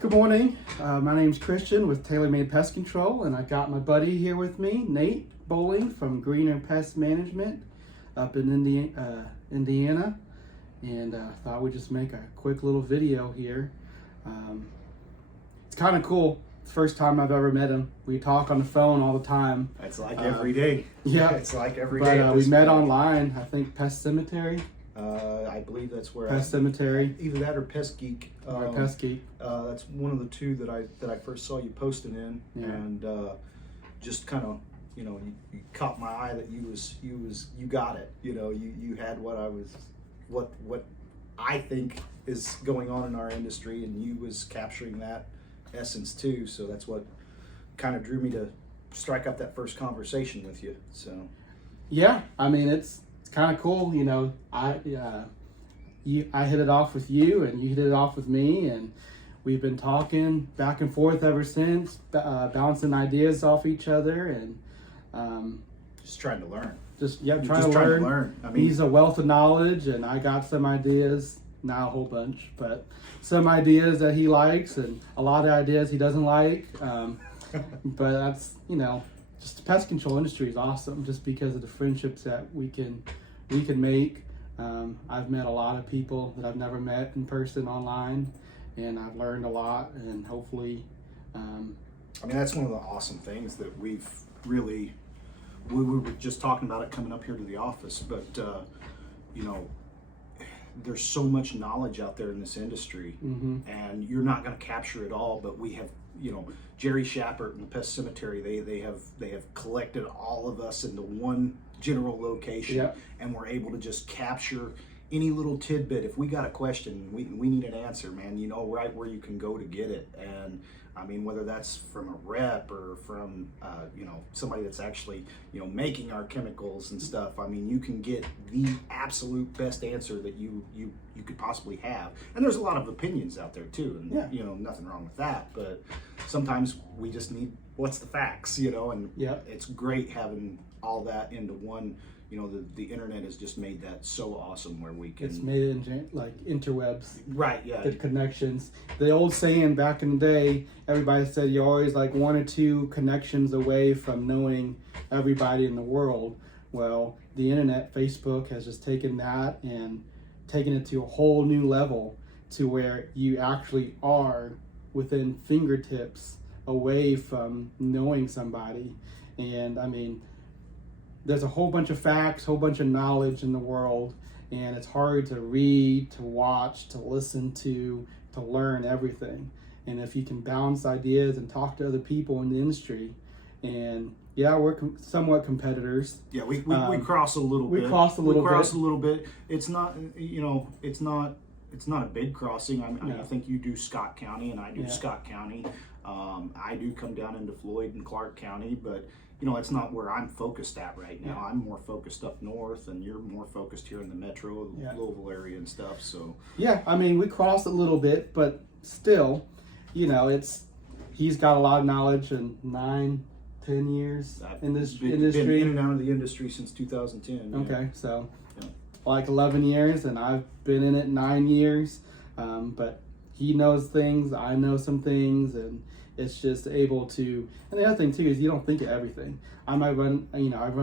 Good morning. My name's Christian with TaylorMade Pest Control, and I got my buddy here with me, Nate Boling from Greener Pest Management up in Indiana. And thought we'd just make a quick little video here. It's kind of cool. First time I've ever met him. We talk on the phone all the time. It's like every day. Yeah, it's like every day. But we met online. I think Pest Cemetery. I believe that's where Pest Cemetery. Either that or Pest Geek. Or Pest Geek. That's one of the two that I first saw you posting in, Yeah. and just kind of you caught my eye that you got it. You had what I think is going on in our industry, and you was capturing that essence too. So that's what kind of drew me to strike up that first conversation with you. So yeah, I mean it's kind of cool. I hit it off with you, and you hit it off with me, and we've been talking back and forth ever since, bouncing ideas off each other, and just trying to learn. Trying to learn. I mean, he's a wealth of knowledge, and I got some ideas, not a whole bunch, but some ideas that he likes, and a lot of ideas he doesn't like. But that's just the pest control industry is awesome, just because of the friendships that we can make. I've met a lot of people that I've never met in person online, and I've learned a lot, and hopefully I mean, that's one of the awesome things that we were just talking about it coming up here to the office, but there's so much knowledge out there in this industry, and you're not going to capture it all, but we have Jerry Shappert and the Pest Cemetery, they have collected all of us into one general location. Yep. And we're able to just capture any little tidbit. If we got a question, we need an answer, man, right where you can go to get it. And I mean, whether that's from a rep or from somebody that's actually making our chemicals and stuff, I mean, you can get the absolute best answer that you could possibly have. And there's a lot of opinions out there too, and yeah. Nothing wrong with that, but sometimes we just need what's the facts, and yeah. It's great having all that into one. The internet has just made that so awesome, where we can. It's made it into like interwebs. Right. Yeah. The connections. The old saying back in the day, everybody said you're always like one or two connections away from knowing everybody in the world. Well, the internet, Facebook, has just taken that and taken it to a whole new level, to where you actually are within fingertips away from knowing somebody. And I mean, there's a whole bunch of facts, whole bunch of knowledge in the world, and it's hard to read, to watch, to listen to learn everything. And if you can bounce ideas and talk to other people in the industry, and yeah, we're somewhat competitors. Yeah, we cross a little bit. We cross a little bit. It's not, it's not a big crossing. I mean, No. I think you do Scott County, and I do Yeah. Scott County. I do come down into Floyd and Clark County, but it's not where I'm focused at right now. Yeah. I'm more focused up north, and you're more focused here in the metro Yeah. Louisville area and stuff. So yeah, I mean, we cross a little bit, but still, he's got a lot of knowledge and 9-10 years in this industry. Been in and out of the industry since 2010. Okay, so Yeah. like 11 years, and I've been in it 9 years. But he knows things, I know some things, and it's just able to. And the other thing too is you don't think of everything. I've run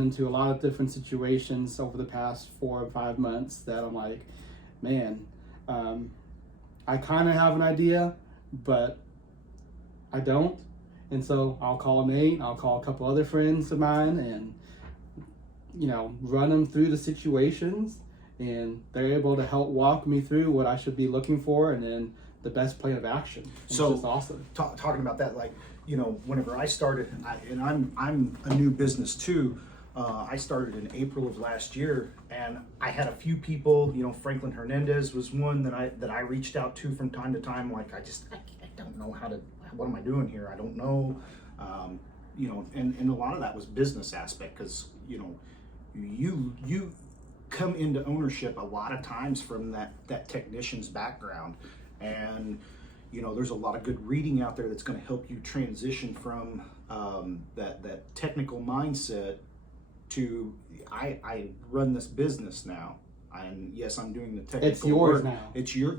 into a lot of different situations over the past 4 or 5 months that I'm like, man, I kind of have an idea, but I don't. And so I'll call Nate, I'll call a couple other friends of mine, and run them through the situations, and they're able to help walk me through what I should be looking for, and then the best plan of action. It's just awesome. Talking about that, like, whenever I started, and I'm a new business too. I started in April of last year, and I had a few people. Franklin Hernandez was one that I reached out to from time to time. Like, I don't know what am I doing here? I don't know. And a lot of that was business aspect, because you come into ownership a lot of times from that technician's background, and there's a lot of good reading out there that's going to help you transition from that technical mindset to I run this business now. And yes, I'm doing the technical It's yours work. now. It's your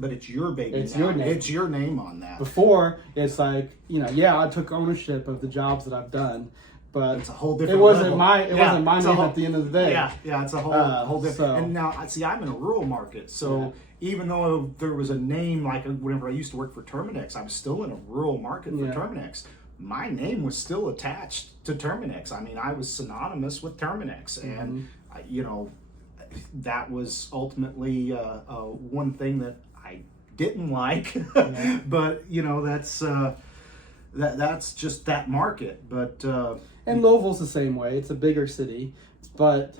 baby It's now. your name. It's your name on that. Before, it's like, yeah, I took ownership of the jobs that I've done, but it's a whole different it wasn't level. my name whole, at the end of the day. Yeah, it's a whole different. So, and now, see, I'm in a rural market, so even though there was a name, like whenever I used to work for Terminex, I was still in a rural market for Terminex. My name was still attached to Terminex. I mean, I was synonymous with Terminex, and that was ultimately one thing that I didn't like. But that's just that market. But and Louisville's the same way. It's a bigger city, but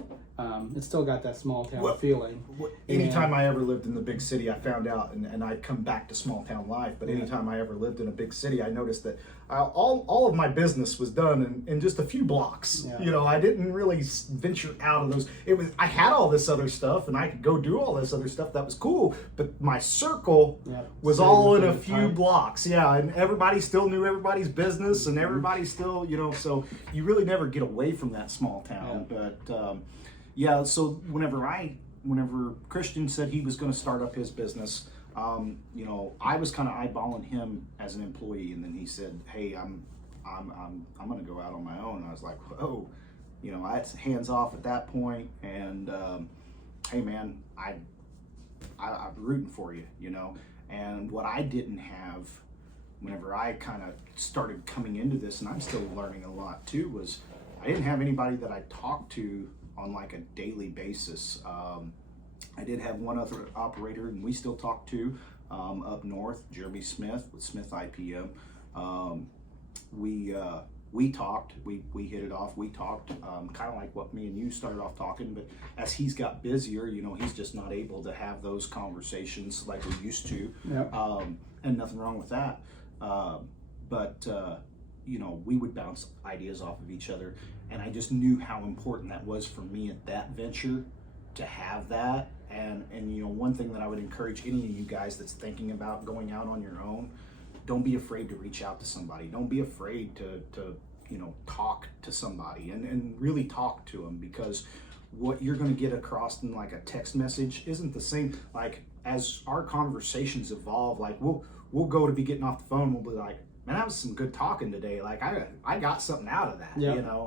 it's still got that small town feeling. Anytime I ever lived in the big city, I found out, and I'd come back to small town life, but anytime I ever lived in a big city, I noticed that all of my business was done in just a few blocks. I didn't really venture out of those. I had all this other stuff, and I could go do all this other stuff that was cool, but my circle was all in a few blocks. And everybody still knew everybody's business, and everybody still, so you really never get away from that small town. But so whenever Christian said he was going to start up his business, I was kind of eyeballing him as an employee, and then he said, "Hey, I'm going to go out on my own." And I was like, "Whoa," I had hands off at that point, and hey, man, I'm rooting for you, And what I didn't have, whenever I kind of started coming into this, and I'm still learning a lot too, was I didn't have anybody that I talked to on like a daily basis. I did have one other operator, and we still talk to up north, Jeremy Smith with Smith IPM. We talked, we hit it off. We talked kind of like what me and you started off talking, but as he's got busier, he's just not able to have those conversations like we used to. And nothing wrong with that. But we would bounce ideas off of each other, and I just knew how important that was for me at that venture to have that. And one thing that I would encourage any of you guys that's thinking about going out on your own, don't be afraid to reach out to somebody. Don't be afraid to talk to somebody and really talk to them, because what you're going to get across in like a text message isn't the same. Like, as our conversations evolve, like we'll go to be getting off the phone, we'll be like, "Man, that was some good talking today. Like I got something out of that."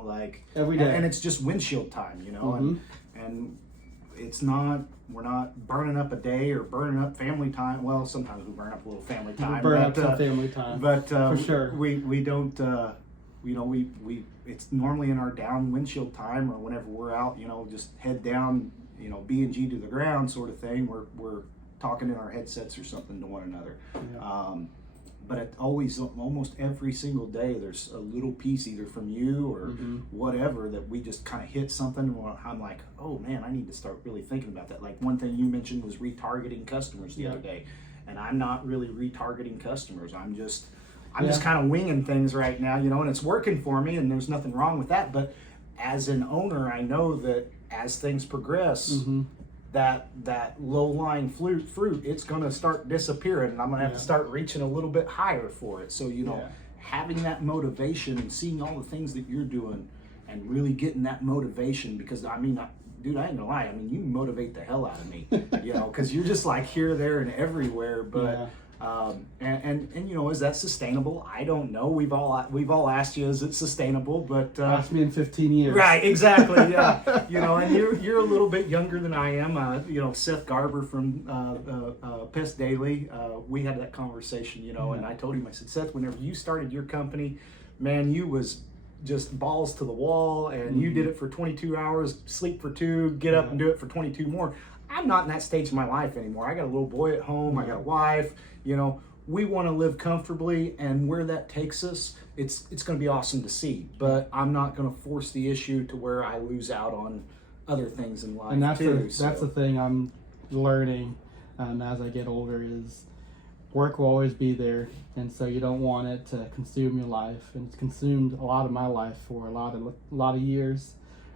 Like every day. And it's just windshield time, and it's not, we're not burning up a day or burning up family time. Well, sometimes we burn up a little family time. Up some family time. But for sure. We don't it's normally in our down windshield time, or whenever we're out, just head down, B&G to the ground sort of thing. We're talking in our headsets or something to one another. But almost every single day, there's a little piece either from you or whatever that we just kind of hit something. And I'm like, oh man, I need to start really thinking about that. Like, one thing you mentioned was retargeting customers the other day, and I'm not really retargeting customers. I'm just kind of winging things right now, and it's working for me, and there's nothing wrong with that. But as an owner, I know that as things progress, that low-lying fruit, it's going to start disappearing, and I'm going to have to start reaching a little bit higher for it. So, having that motivation and seeing all the things that you're doing and really getting that motivation, because, dude, I ain't going to lie. You motivate the hell out of me, because you're just like here, there, and everywhere. But is that sustainable? I don't know. We've all asked you, is it sustainable? But ask me in 15 years. Right, exactly. Yeah. And you're a little bit younger than I am. Seth Garber from Pest Daily. We had that conversation. And I told him, I said, Seth, whenever you started your company, man, you was just balls to the wall, and you did it for 22 hours, sleep for 2, get up and do it for 22 more. I'm not in that stage of my life anymore. I got a little boy at home. I got a wife. We want to live comfortably, and where that takes us, it's going to be awesome to see. But I'm not going to force the issue to where I lose out on other things in life. And that's the thing I'm learning as I get older, is work will always be there, and so you don't want it to consume your life. And it's consumed a lot of my life for a lot of years.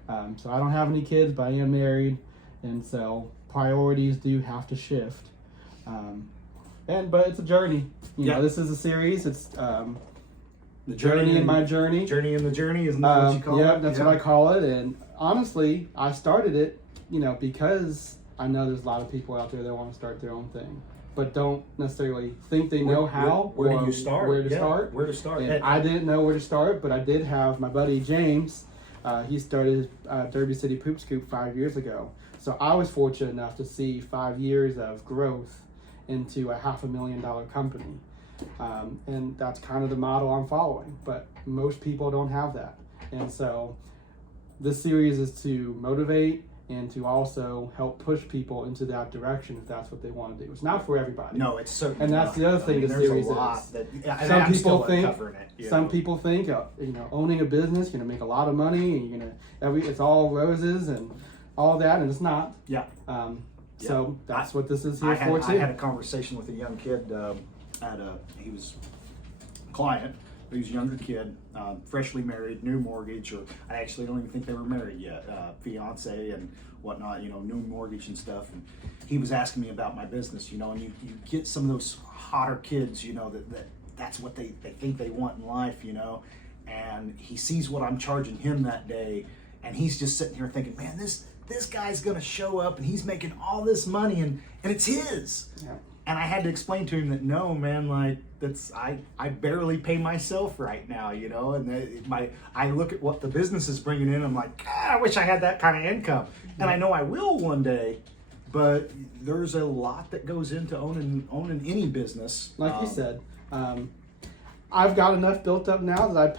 So I don't have any kids, but I am married, and so priorities do have to shift. But it's a journey. This is a series. It's the journey in my journey. Journey in the journey, isn't that what you call it? Yeah, that's what I call it. And honestly, I started it, because I know there's a lot of people out there that want to start their own thing, but don't necessarily think they know how. Where or do you start? Where to start. Where to start. And I didn't know where to start, but I did have my buddy James. He started Derby City Poop Scoop 5 years ago. So I was fortunate enough to see 5 years of growth into a $500,000 company. And that's kind of the model I'm following, but most people don't have that. And so this series is to motivate and to also help push people into that direction if that's what they want to do. It's not for everybody. No, it's certainly and that's not. the other thing the there's series a lot is. That, Some I'm people still think covering it, some people think owning a business, you're gonna make a lot of money, and it's all roses and all that, and it's not. Yeah. So that's what this is here for too. I had a conversation with a young kid he was a client. He was a younger kid, freshly married, new mortgage, or I actually don't even think they were married yet, fiance and whatnot, new mortgage and stuff. And he was asking me about my business, and you get some of those hotter kids, that's what they think they want in life, and he sees what I'm charging him that day, and he's just sitting here thinking, man, this guy's gonna show up and he's making all this money and it's his. Yeah. And I had to explain to him that no, man, like I barely pay myself right now, and I look at what the business is bringing in. I'm like, God, I wish I had that kind of income, and I know I will one day. But there's a lot that goes into owning any business. Like you said, I've got enough built up now that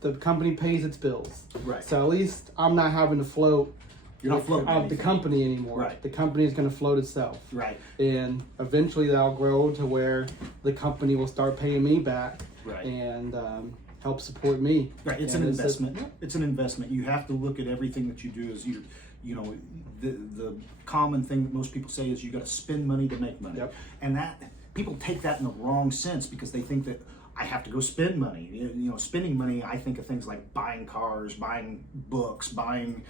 the company pays its bills. Right. So at least I'm not having to float. You're not floating out the company anymore. Right. The company is going to float itself. Right. And eventually that'll grow to where the company will start paying me back. Right. And help support me. Right. It's an investment. It's an investment. You have to look at everything that you do as the common thing that most people say is you got to spend money to make money. Yep. And that people take that in the wrong sense because they think that I have to go spend money. Spending money, I think of things like buying cars, buying books, buying,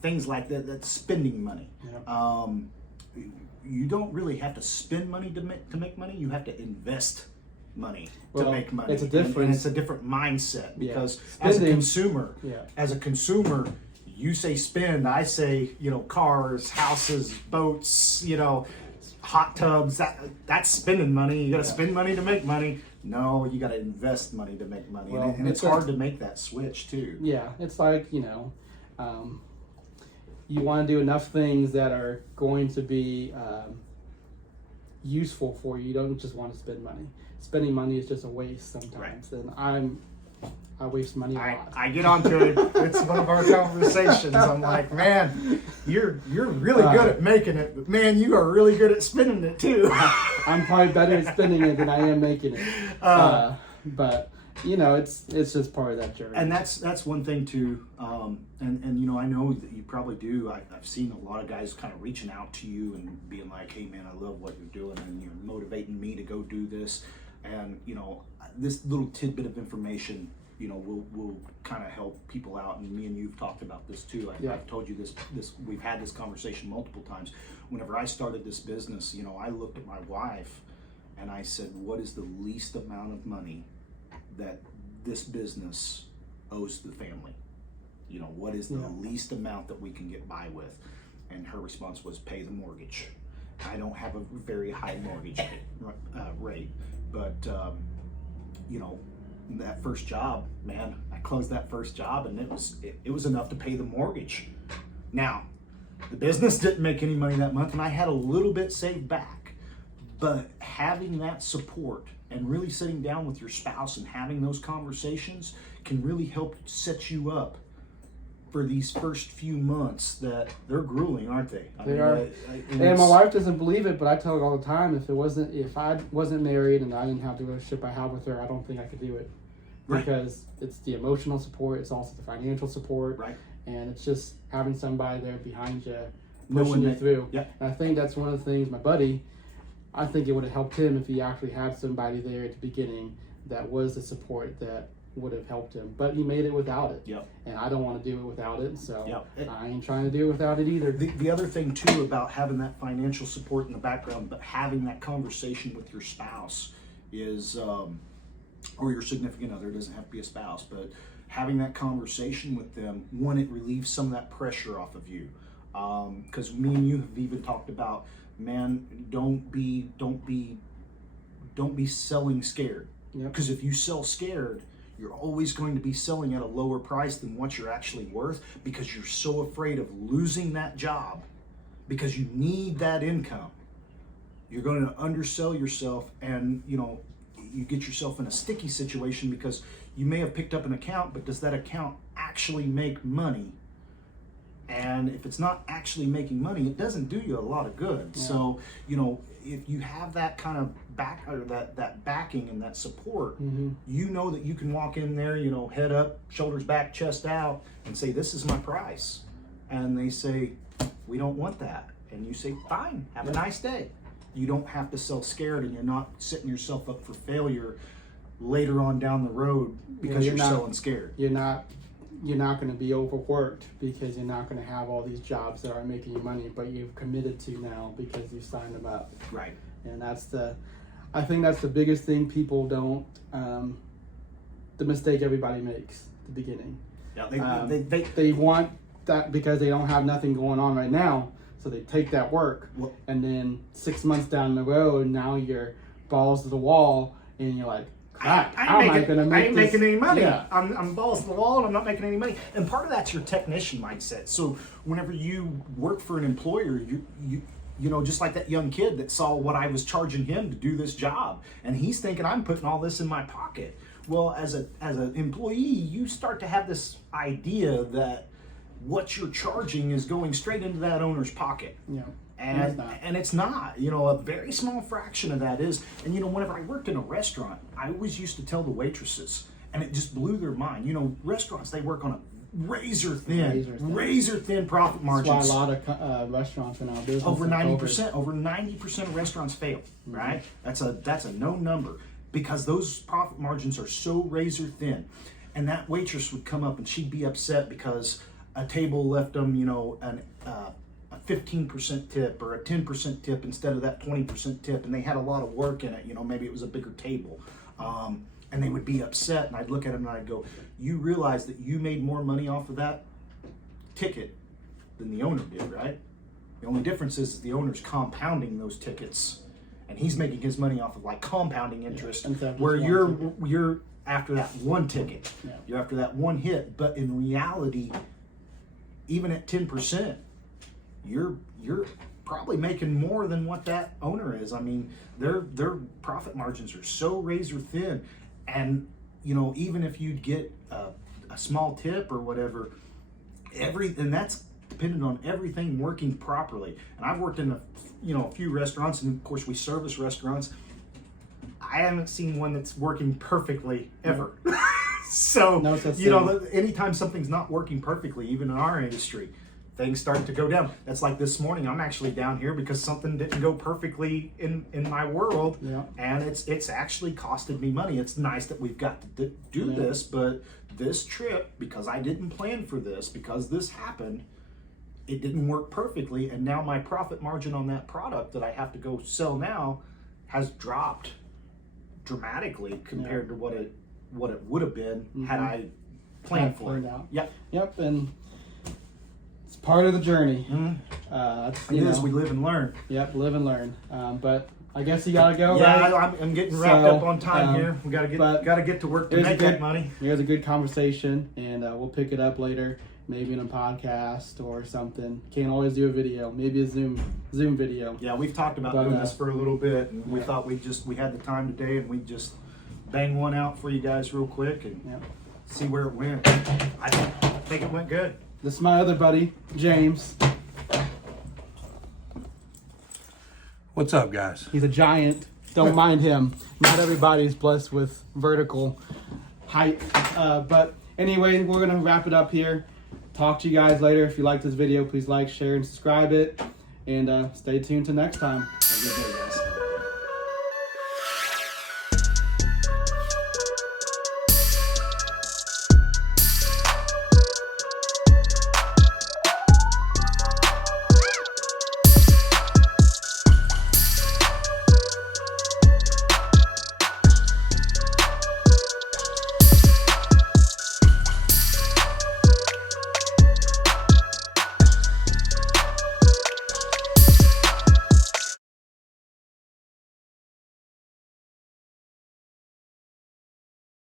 things like that. That's spending money. Yep. You don't really have to spend money to make money. You have to invest money to make money. It's a difference. And it's a different mindset because Spending, as a consumer, you say spend, I say, cars, houses, boats, hot tubs. That's spending money. You got to spend money to make money. No, you got to invest money to make money, and it's hard to make that switch too. Yeah, it's like you want to do enough things that are going to be useful for you. You don't just want to spend money. Spending money is just a waste sometimes, and I waste money a lot. I get onto it. It's one of our conversations. I'm like, man, you're really good at making it, but man, you are really good at spending it too. I'm probably better at spending it than I am making it. But it's just part of that journey. And that's one thing too. And I know that you probably do. I've seen a lot of guys kind of reaching out to you and being like, hey man, I love what you're doing, and you're motivating me to go do this. And this little tidbit of information, will kind of help people out. And me and you've talked about this too. I've told you this. We've had this conversation multiple times. Whenever I started this business, I looked at my wife and I said, what is the least amount of money that this business owes the family? What is the least amount that we can get by with? And her response was pay the mortgage. I don't have a very high mortgage rate, but that first job, man, I closed that first job and it was enough to pay the mortgage. Now, the business didn't make any money that month and I had a little bit saved back, but having that support and really sitting down with your spouse and having those conversations can really help set you up for these first few months that they're grueling, aren't they? They are. And my wife doesn't believe it, but I tell her all the time, if I wasn't married and I didn't have the relationship I have with her, I don't think I could do it. Right. Because it's the emotional support, it's also the financial support, right? And it's just having somebody there behind you, pushing you through. Yeah. And I think that's one of the things, my buddy, I think it would have helped him if he actually had somebody there at the beginning that was the support that would have helped him, but he made it without it. Yep. And I don't want to do it without it, so yep. I ain't trying to do it without it either. The other thing too about having that financial support in the background, but having that conversation with your spouse is, or your significant other, doesn't have to be a spouse, but having that conversation with them, one, it relieves some of that pressure off of you. Because me and you have even talked about, man, don't be selling scared. Because if you sell scared, you're always going to be selling at a lower price than what you're actually worth, because you're so afraid of losing that job, because you need that income. You're going to undersell yourself, and you get yourself in a sticky situation because you may have picked up an account, but does that account actually make money? And if it's not actually making money, it doesn't do you a lot of good. Yeah. So, if you have that kind of that backing and that support, you know that you can walk in there, head up, shoulders back, chest out, and say, this is my price. And they say, we don't want that. And you say, fine, have a nice day. You don't have to sell scared, and you're not setting yourself up for failure later on down the road because you're selling scared. You're not going to be overworked because you're not going to have all these jobs that are making you money, but you've committed to now because you signed them up. Right. And I think that's the biggest thing people don't, the mistake everybody makes at the beginning. Yeah, they want that because they don't have nothing going on right now. So they take that work, and then 6 months down the road, now you're balls to the wall, and you're like, crap, how am I going to make this? I ain't making any money. Yeah. I'm balls to the wall, and I'm not making any money. And part of that's your technician mindset. So whenever you work for an employer, you just like that young kid that saw what I was charging him to do this job, and he's thinking I'm putting all this in my pocket. Well, as an employee, you start to have this idea that what you're charging is going straight into that owner's pocket. Yeah. And it's not. A very small fraction of that is. And whenever I worked in a restaurant, I always used to tell the waitresses, and it just blew their mind. Restaurants, they work on a razor thin profit margins. That's why a lot of restaurants in our business over 90% of restaurants fail. Right? That's a no number, because those profit margins are so razor thin. And that waitress would come up and she'd be upset because a table left them, a 15% tip or a 10% tip instead of that 20% tip, and they had a lot of work in it. Maybe it was a bigger table, and they would be upset. And I'd look at them and I'd go, "You realize that you made more money off of that ticket than the owner did, right? The only difference is the owner's compounding those tickets, and he's making his money off of like compounding interest, where you're after that one ticket, you're after that one hit. But in reality, even at 10%, you're probably making more than what that owner is. I mean, their profit margins are so razor thin, and even if you'd get a small tip or whatever, and that's dependent on everything working properly. And I've worked in a few restaurants, and of course we service restaurants. I haven't seen one that's working perfectly ever. So, anytime something's not working perfectly, even in our industry, things start to go down. That's like this morning. I'm actually down here because something didn't go perfectly in my world, and it's actually costed me money. It's nice that we've got to do this, but this trip, because I didn't plan for this, because this happened, it didn't work perfectly, and now my profit margin on that product that I have to go sell now has dropped dramatically compared to what it would have been had I planned for it. Yep, and it's part of the journey. It is. We live and learn. Yep, live and learn. But I guess you gotta go. Yeah, right? I'm getting wrapped up on time here. We gotta get to work to make that money. It was a good conversation, and we'll pick it up later, maybe in a podcast or something. Can't always do a video. Maybe a Zoom video. Yeah, we've talked about doing this for a little bit, and we thought we had the time today, and we just bang one out for you guys real quick and see where it went. I think it went good. This is my other buddy, James. What's up, guys? He's a giant. Don't mind him. Not everybody's blessed with vertical height. But anyway, we're going to wrap it up here. Talk to you guys later. If you like this video, please like, share, and subscribe it. And stay tuned till next time. Have a good day, guys.